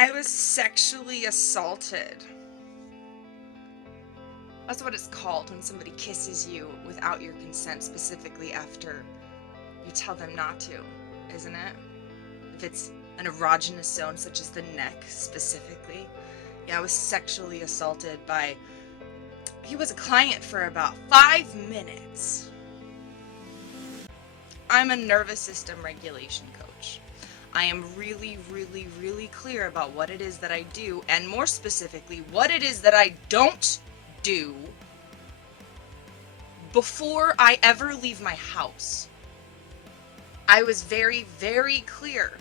I was sexually assaulted. That's what it's called when somebody kisses you without your consent, specifically after you tell them not to, isn't it? If it's an erogenous zone such as the neck specifically. Yeah, I was sexually assaulted by... He was a client for about 5 minutes. I'm a nervous system regulation coach. I am really, really, really clear about what it is that I do, and more specifically, what it is that I don't do before I ever leave my house. I was very, very clear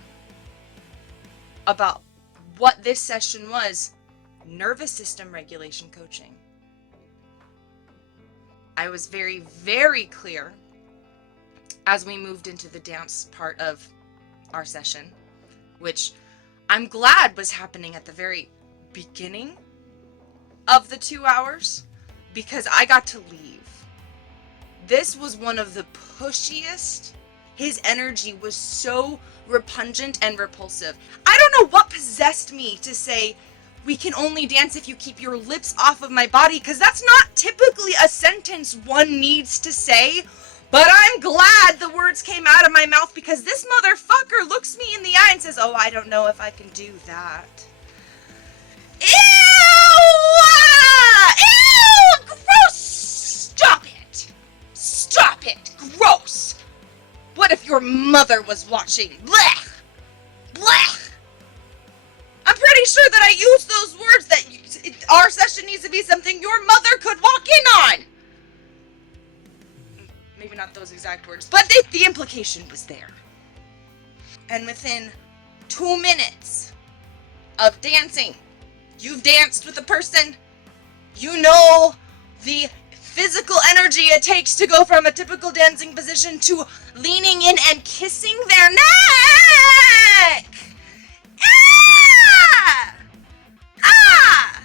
about what this session was: nervous system regulation coaching. I was very, very clear as we moved into the dance part of our session, which I'm glad was happening at the very beginning of the 2 hours, because I got to leave. This was one of the pushiest. His energy was so repugnant and repulsive. I don't know what possessed me to say, we can only dance if you keep your lips off of my body, because that's not typically a sentence one needs to say, but I'm glad the words came out of my mouth, because this motherfucker looks me in the eye and says, oh, I don't know if I can do that. Ew! Ew! Gross! Stop it! Stop it! Gross! What if your mother was watching? Blech! Blech! I'm pretty sure that I used those words, that our session needs to be something your mother could walk in on. Maybe not those exact words, but the implication was there. And within 2 minutes of dancing, you've danced with a person, you know the physical energy it takes to go from a typical dancing position to leaning in and kissing their neck. Ah! Ah!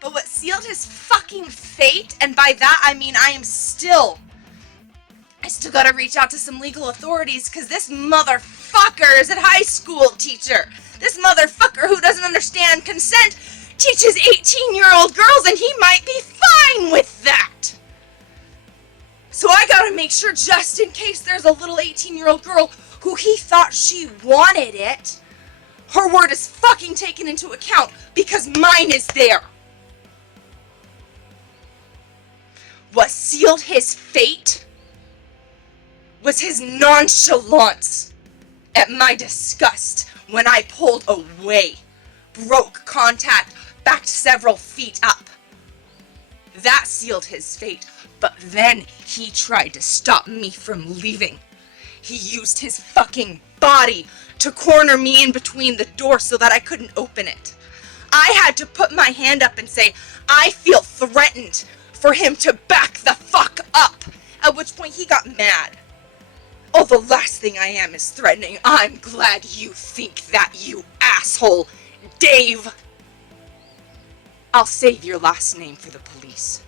But what sealed his fucking fate, and by that I mean I still gotta reach out to some legal authorities, because this motherfucker is a high school teacher. This motherfucker who doesn't understand consent teaches 18-year-old girls, and he might be fine with that. So I gotta make sure, just in case there's a little 18-year-old girl who he thought she wanted it, her word is fucking taken into account, because mine is there. What sealed his fate was his nonchalance at my disgust when I pulled away, broke contact, backed several feet up. That sealed his fate, but then he tried to stop me from leaving. He used his fucking body to corner me in between the door so that I couldn't open it. I had to put my hand up and say, I feel threatened, for him to back the fuck up, at which point he got mad. Oh, the last thing I am is threatening. I'm glad you think that, you asshole, Dave. I'll save your last name for the police.